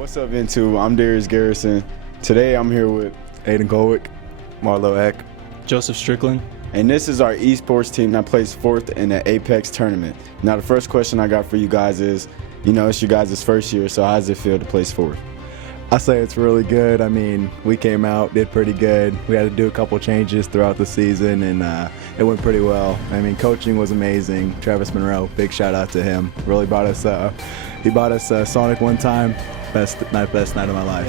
What's up, Into? I'm Darius Garrison. Today I'm here with Aiden Colwick, Marlo Eck, Joseph Strickland. And this is our esports team that plays fourth in the Apex tournament. Now, the first question I got for you guys is, it's you guys' first year, so how does it feel to place fourth? I say it's really good. I mean, we came out, did pretty good. We had to do a couple changes throughout the season, and it went pretty well. I mean, coaching was amazing. Travis Monroe, big shout out to him. Really bought us. He bought us Sonic one time. Best night of my life.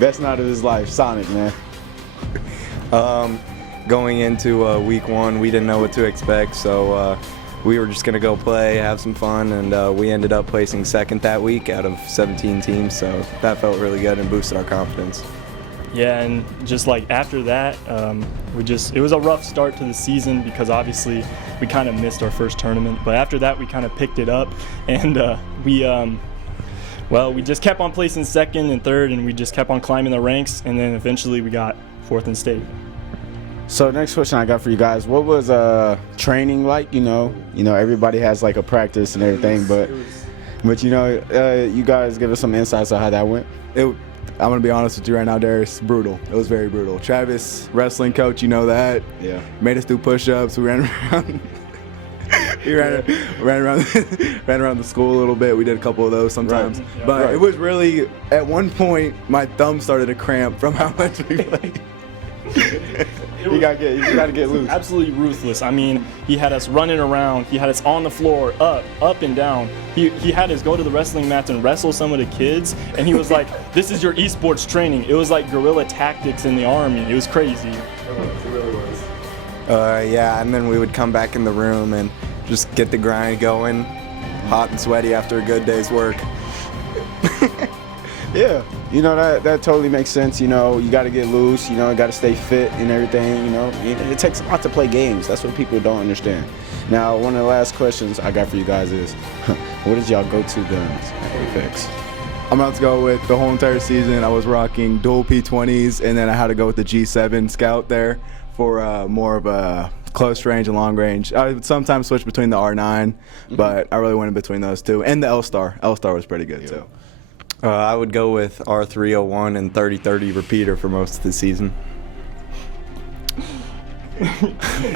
Best night of his life, Sonic, man. Going into week one, we didn't know what to expect, so we were just going to go play, have some fun, and we ended up placing second that week out of 17 teams, so that felt really good and boosted our confidence. Yeah, and just like after that, it was a rough start to the season because obviously we kind of missed our first tournament, but after that we kind of picked it up, and we just kept on placing second and third, and we just kept on climbing the ranks, and then eventually we got fourth in state. So next question I got for you guys, what was training like? Everybody has like a practice and everything, but you guys give us some insights on how that went. I'm going to be honest with you right now, Darius, brutal. It was very brutal. Travis, wrestling coach, you know that. Yeah. Made us do push-ups. We ran around. ran around the school a little bit. We did a couple of those sometimes. Right. Yeah. But It was really, at one point, my thumb started to cramp from how much we played. You gotta get loose. Absolutely ruthless. I mean, he had us running around. He had us on the floor, up and down. He had us go to the wrestling mats and wrestle some of the kids. And he was like, "This is your esports training." It was like guerrilla tactics in the army. It was crazy. It really was. Yeah, and then we would come back in the room and just get the grind going, hot and sweaty after a good day's work. Yeah, that totally makes sense. You got to get loose. You got to stay fit and everything. It takes a lot to play games. That's what people don't understand. Now, one of the last questions I got for you guys is, what is y'all go-to guns at Apex? I'm about to go with the whole entire season. I was rocking dual P20s, and then I had to go with the G7 Scout there for more of a close range and long range. I would sometimes switch between the R9, but I really went in between those two. And the L-Star. L-Star was pretty good, too. I would go with R301 and 3030 repeater for most of the season.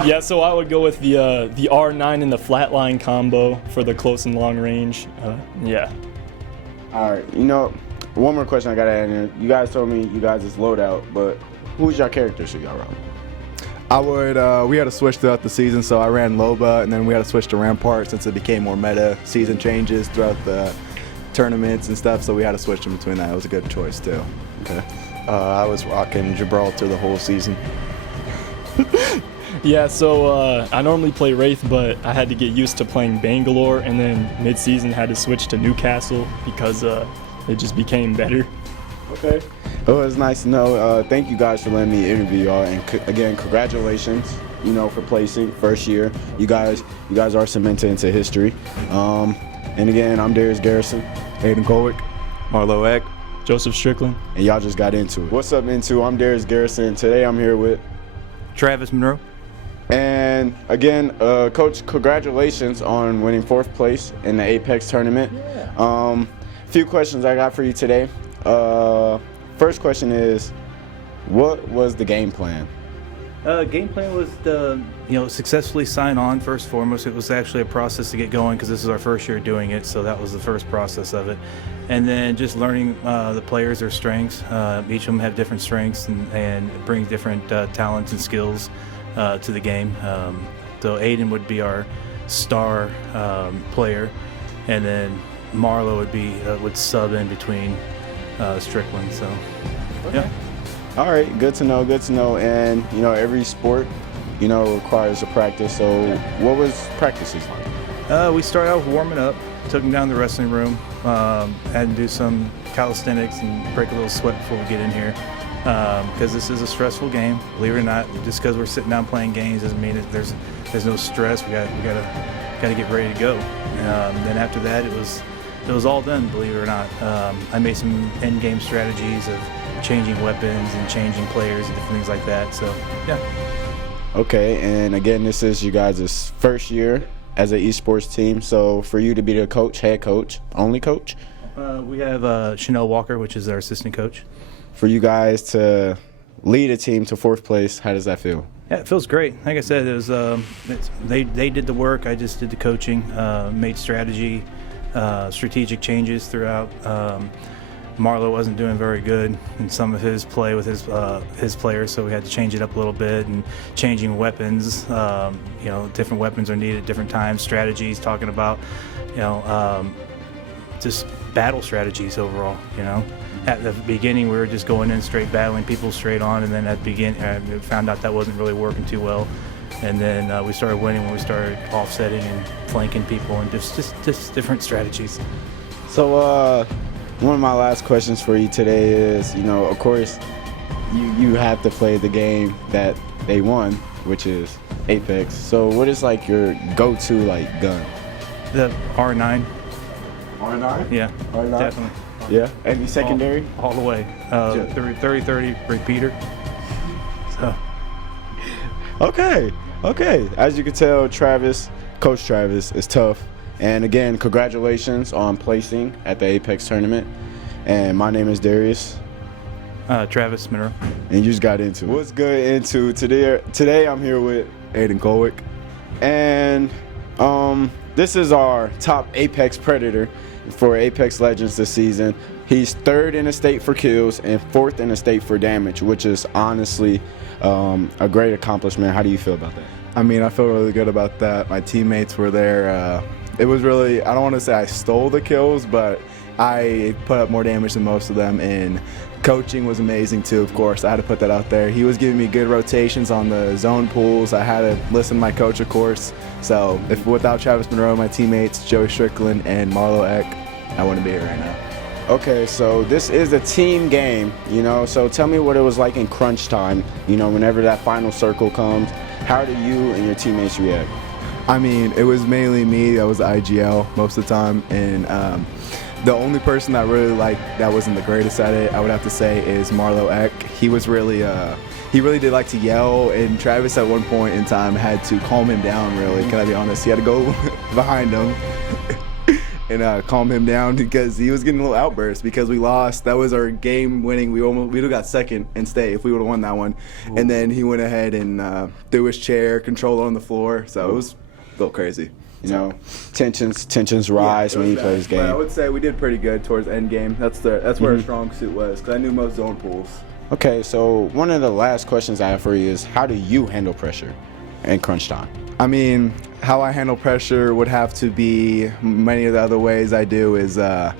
Yeah, so I would go with the R9 and the flatline combo for the close and long range. Yeah. All right, one more question I got to add in. You guys told me you guys is loadout, but who's your characters who y'all run? We had to switch throughout the season, so I ran Loba, and then we had to switch to Rampart since it became more meta. Season changes throughout the tournaments and stuff, so we had to switch in between that. It was a good choice, too. Okay. I was rocking Gibraltar the whole season. Yeah, so I normally play Wraith, but I had to get used to playing Bangalore, and then mid-season had to switch to Newcastle because it just became better. Okay. Well, it's nice to know. Thank you guys for letting me interview y'all, and again, congratulations, for placing first year. You guys are cemented into history. And again, I'm Darius Garrison, Aiden Colwick, Marlo Eck, Joseph Strickland. and y'all just got into it. What's up, Into? I'm Darius Garrison. Today I'm here with, Travis Monroe. and again, Coach, congratulations on winning fourth place in the Apex tournament. Yeah. Few questions I got for you today. First question is, what was the game plan? Game plan was to successfully sign on first and foremost. It was actually a process to get going because this is our first year doing it, so that was the first process of it. And then just learning the players, their strengths. Each of them have different strengths and bring different talents and skills to the game. So Aiden would be our star player, and then Marlo would sub in between Strickland. So yeah. All right, good to know. And every sport, requires a practice. So what was practices like? We started out warming up, took him down to the wrestling room, had to do some calisthenics and break a little sweat before we get in here. Because this is a stressful game, believe it or not. Just because we're sitting down playing games doesn't mean that there's no stress. We gotta get ready to go. Then after that, it was all done, believe it or not. I made some end-game strategies of changing weapons and changing players and different things like that. So, yeah. Okay, and again, this is you guys' first year as an esports team. So for you to be the coach, head coach, only coach, We have Chanel Walker, which is our assistant coach. For you guys to lead a team to 4th place, how does that feel? Yeah, it feels great. Like I said, it was they did the work. I just did the coaching, made strategic changes throughout. Marlo wasn't doing very good in some of his play with his players, so we had to change it up a little bit and changing weapons. Different weapons are needed at different times. Strategies, talking about, just battle strategies overall. At the beginning, we were just going in straight battling people straight on, and then at the beginning, we found out that wasn't really working too well. And then we started winning when we started offsetting and flanking people and just different strategies. So one of my last questions for you today is, of course, you have to play the game that they won, which is Apex. So what is like your go-to gun? The R9. R9? Yeah, R9? definitely. Yeah. Any secondary? All the way. 30-30 repeater. So. Okay. As you can tell, Coach Travis is tough. And again, congratulations on placing at the Apex tournament. And my name is Darius. Travis Monroe. And you just got into it. What's good into today? I'm here with Aiden Colwick. And this is our top Apex Predator for Apex Legends this season. He's 3rd in the state for kills and 4th in the state for damage, which is honestly a great accomplishment. How do you feel about that? I mean, I feel really good about that. My teammates were there. It was really, I don't want to say I stole the kills, but I put up more damage than most of them, and coaching was amazing too, of course. I had to put that out there. He was giving me good rotations on the zone pools. I had to listen to my coach, of course. So without Travis Monroe, my teammates, Joey Strickland and Marlo Eck, I wouldn't be here right now. Okay, so this is a team game, so tell me what it was like in crunch time, whenever that final circle comes. How do you and your teammates react? I mean, it was mainly me that was the IGL most of the time, and the only person that really that wasn't the greatest at it, I would have to say, is Marlo Eck. He was really, he really did like to yell, and Travis at one point in time had to calm him down, really, can I be honest? He had to go behind him and calm him down because he was getting a little outburst because we lost. That was our game winning. We would have got 2nd in state if we would have won that one. Ooh. And then he went ahead and threw his chair, controller on the floor, so it was a little crazy. Tensions rise when you play this game. But I would say we did pretty good towards end game. That's where our strong suit was, because I knew most zone pools. Okay, so one of the last questions I have for you is, how do you handle pressure in crunch time? I mean, how I handle pressure would have to be many of the other ways I do is I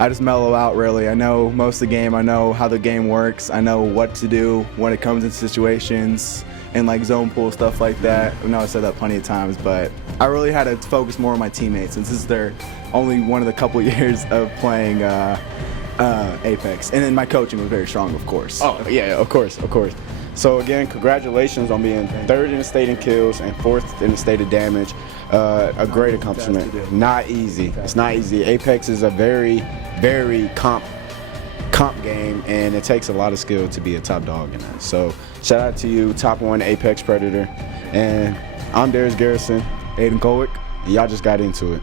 just mellow out, really. I know most of the game. I know how the game works. I know what to do when it comes in situations and zone pool, stuff like that. I know I said that plenty of times, but I really had to focus more on my teammates since this is their only one of the couple years of playing Apex. And then my coaching was very strong, of course. Oh, yeah, of course. So again, congratulations on being 3rd in the state in kills and 4th in the state of damage. A great accomplishment. Not easy. It's not easy. Apex is a very, very comp game, and it takes a lot of skill to be a top dog in it. So shout out to you, top 1 Apex Predator. And I'm Darius Garrison. Aiden Colwick. And y'all just got into it.